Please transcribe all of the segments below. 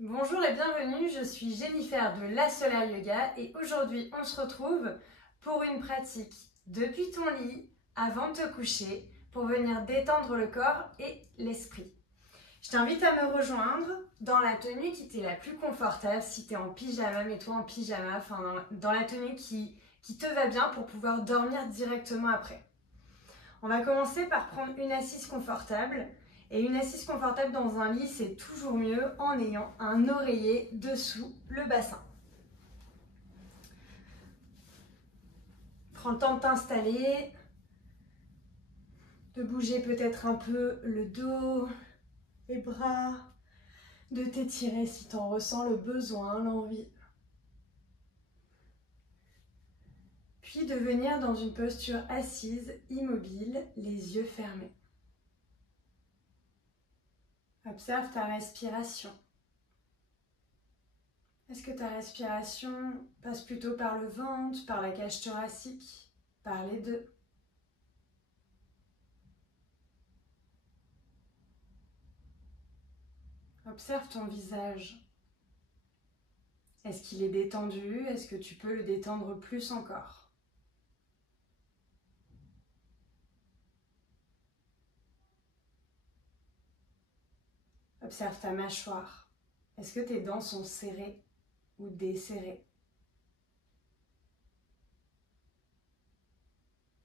Bonjour et bienvenue, je suis Jennifer de La Solaire Yoga et aujourd'hui on se retrouve pour une pratique depuis ton lit, avant de te coucher, pour venir détendre le corps et l'esprit. Je t'invite à me rejoindre dans la tenue qui t'est la plus confortable, si tu es en pyjama, mets-toi en pyjama, enfin dans la tenue qui te va bien pour pouvoir dormir directement après. On va commencer par prendre une assise confortable. Et une assise confortable dans un lit, c'est toujours mieux en ayant un oreiller dessous le bassin. Prends le temps de t'installer, de bouger peut-être un peu le dos, les bras, de t'étirer si tu en ressens le besoin, l'envie. Puis de venir dans une posture assise, immobile, les yeux fermés. Observe ta respiration. Est-ce que ta respiration passe plutôt par le ventre, par la cage thoracique, par les deux? Observe ton visage. Est-ce qu'il est détendu? Est-ce que tu peux le détendre plus encore? Observe ta mâchoire. Est-ce que tes dents sont serrées ou desserrées?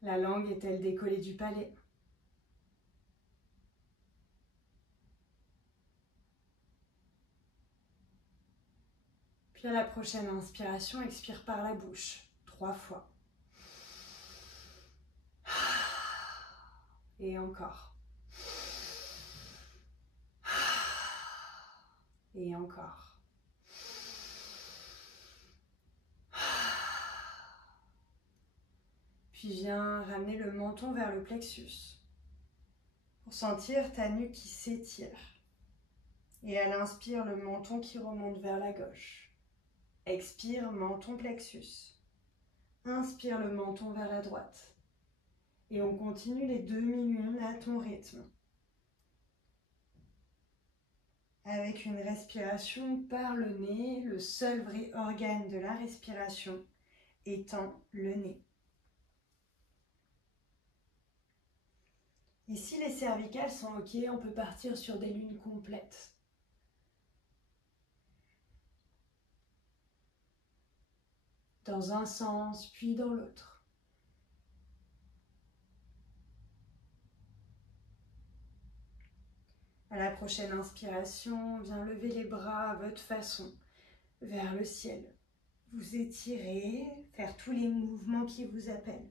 La langue est-elle décollée du palais? Puis à la prochaine inspiration, expire par la bouche, 3 fois. Et encore. Et encore. Puis viens ramener le menton vers le plexus pour sentir ta nuque qui s'étire. Et à l'inspire, le menton qui remonte vers la gauche. Expire, menton plexus. Inspire le menton vers la droite. Et on continue les demi-lunes à ton rythme. Avec une respiration par le nez, le seul vrai organe de la respiration étant le nez. Et si les cervicales sont ok, on peut partir sur des lunes complètes. Dans un sens, puis dans l'autre. À la prochaine inspiration, viens lever les bras à votre façon, vers le ciel. Vous étirez, faire tous les mouvements qui vous appellent.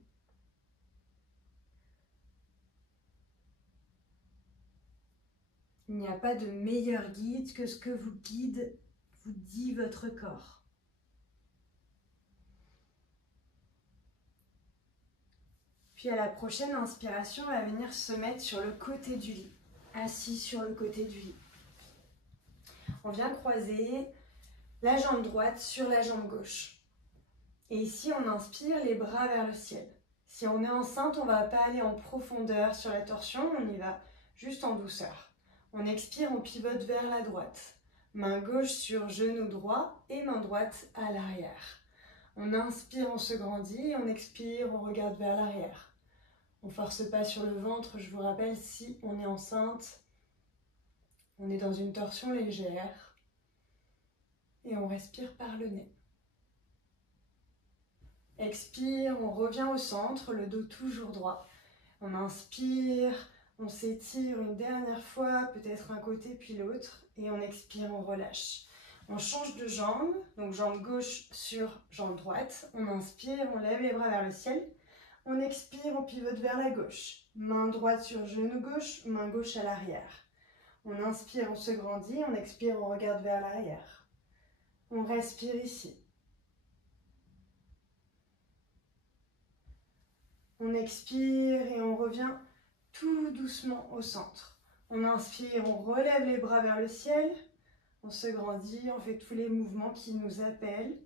Il n'y a pas de meilleur guide que ce que vous dit votre corps. Puis à la prochaine inspiration, on va venir se mettre sur le côté du lit, assis sur le côté du lit. On vient croiser la jambe droite sur la jambe gauche. Et ici, on inspire les bras vers le ciel. Si on est enceinte, on ne va pas aller en profondeur sur la torsion, on y va juste en douceur. On expire, on pivote vers la droite. Main gauche sur genou droit et main droite à l'arrière. On inspire, on se grandit, on expire, on regarde vers l'arrière. On ne force pas sur le ventre, je vous rappelle, si on est enceinte, on est dans une torsion légère. Et on respire par le nez. Expire, on revient au centre, le dos toujours droit. On inspire, on s'étire une dernière fois, peut-être un côté puis l'autre. Et on expire, on relâche. On change de jambe, donc jambe gauche sur jambe droite. On inspire, on lève les bras vers le ciel. On expire, on pivote vers la gauche. Main droite sur genou gauche, main gauche à l'arrière. On inspire, on se grandit. On expire, on regarde vers l'arrière. On respire ici. On expire et on revient tout doucement au centre. On inspire, on relève les bras vers le ciel. On se grandit, on fait tous les mouvements qui nous appellent.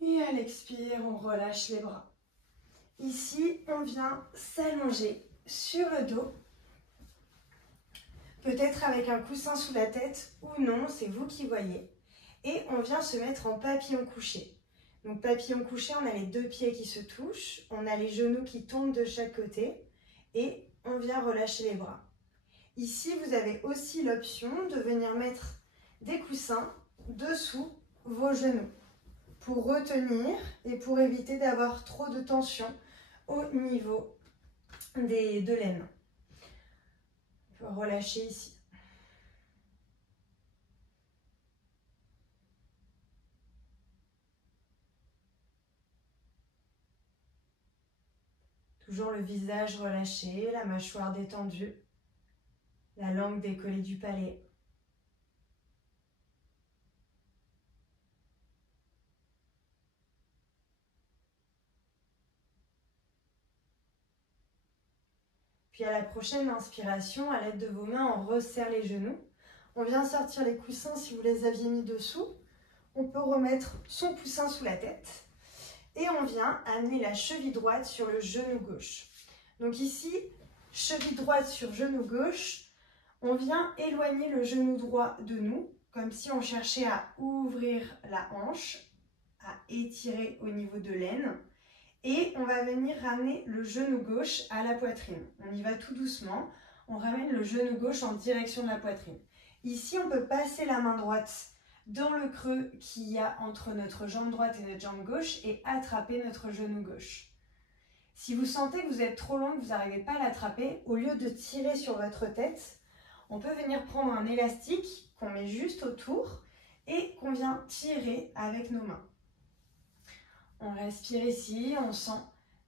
Et à l'expire, on relâche les bras. Ici, on vient s'allonger sur le dos. peut-être avec un coussin sous la tête ou non, c'est vous qui voyez. Et on vient se mettre en papillon couché. Donc papillon couché, on a les deux pieds qui se touchent, on a les genoux qui tombent de chaque côté et on vient relâcher les bras. Ici, vous avez aussi l'option de venir mettre des coussins dessous vos genoux pour retenir et pour éviter d'avoir trop de tension au niveau de l'aine. On peut relâcher ici. Toujours le visage relâché, la mâchoire détendue, la langue décollée du palais. Puis à la prochaine inspiration, à l'aide de vos mains, on resserre les genoux. On vient sortir les coussins si vous les aviez mis dessous. On peut remettre son coussin sous la tête. Et on vient amener la cheville droite sur le genou gauche. Donc ici, cheville droite sur genou gauche, on vient éloigner le genou droit de nous, comme si on cherchait à ouvrir la hanche, à étirer au niveau de l'aine. Et on va venir ramener le genou gauche à la poitrine. On y va tout doucement, on ramène le genou gauche en direction de la poitrine. Ici, on peut passer la main droite dans le creux qu'il y a entre notre jambe droite et notre jambe gauche et attraper notre genou gauche. Si vous sentez que vous êtes trop long, que vous n'arrivez pas à l'attraper, au lieu de tirer sur votre tête, on peut venir prendre un élastique qu'on met juste autour et qu'on vient tirer avec nos mains. On respire ici, on sent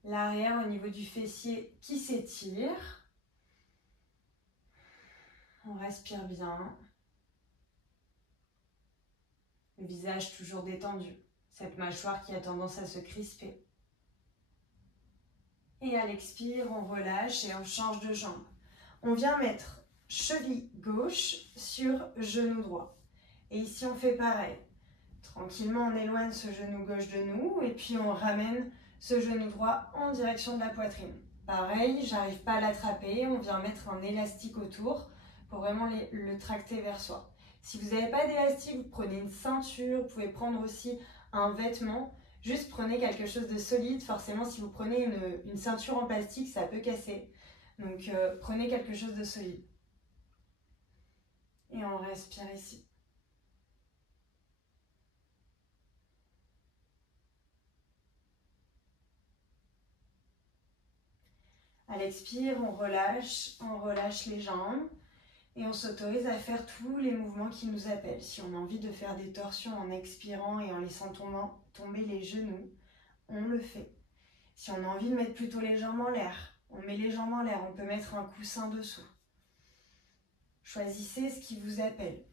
l'arrière au niveau du fessier qui s'étire. On respire bien. Le visage toujours détendu, cette mâchoire qui a tendance à se crisper. Et à l'expire, on relâche et on change de jambe. On vient mettre cheville gauche sur genou droit. Et ici, on fait pareil. Tranquillement, on éloigne ce genou gauche de nous et puis on ramène ce genou droit en direction de la poitrine. Pareil, j'arrive pas à l'attraper, on vient mettre un élastique autour pour vraiment le tracter vers soi. Si vous n'avez pas d'élastique, vous prenez une ceinture, vous pouvez prendre aussi un vêtement. Juste prenez quelque chose de solide. Forcément, si vous prenez une ceinture en plastique, ça peut casser. Donc, prenez quelque chose de solide. Et on respire ici. À l'expire, on relâche les jambes. Et on s'autorise à faire tous les mouvements qui nous appellent. Si on a envie de faire des torsions en expirant et en laissant tomber les genoux, on le fait. Si on a envie de mettre plutôt les jambes en l'air, on met les jambes en l'air, on peut mettre un coussin dessous. Choisissez ce qui vous appelle.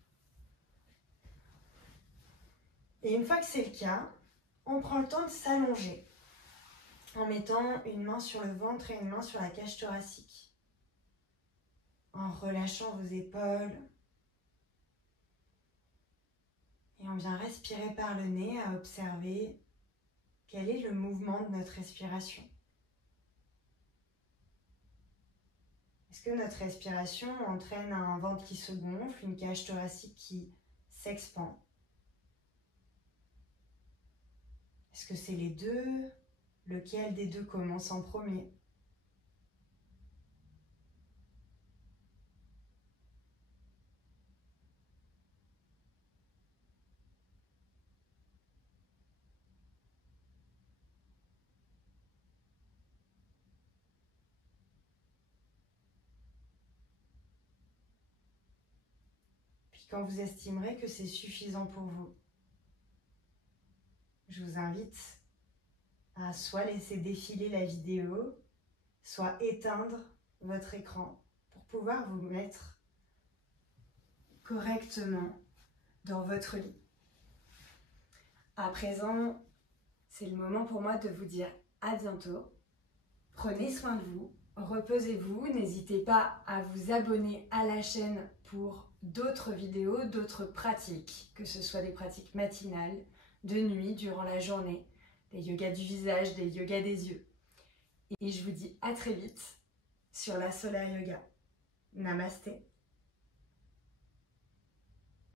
Et une fois que c'est le cas, on prend le temps de s'allonger en mettant une main sur le ventre et une main sur la cage thoracique. En relâchant vos épaules. Et on vient respirer par le nez à observer quel est le mouvement de notre respiration. Est-ce que notre respiration entraîne un ventre qui se gonfle, une cage thoracique qui s'expand? Est-ce que c'est les deux? Lequel des deux commence en premier? Quand vous estimerez que c'est suffisant pour vous, je vous invite à soit laisser défiler la vidéo, soit éteindre votre écran pour pouvoir vous mettre correctement dans votre lit. À présent, c'est le moment pour moi de vous dire à bientôt. Prenez soin de vous, reposez-vous, n'hésitez pas à vous abonner à la chaîne pour d'autres vidéos, d'autres pratiques, que ce soit des pratiques matinales, de nuit, durant la journée, des yogas du visage, des yogas des yeux. Et je vous dis à très vite sur la Solar Yoga. Namasté.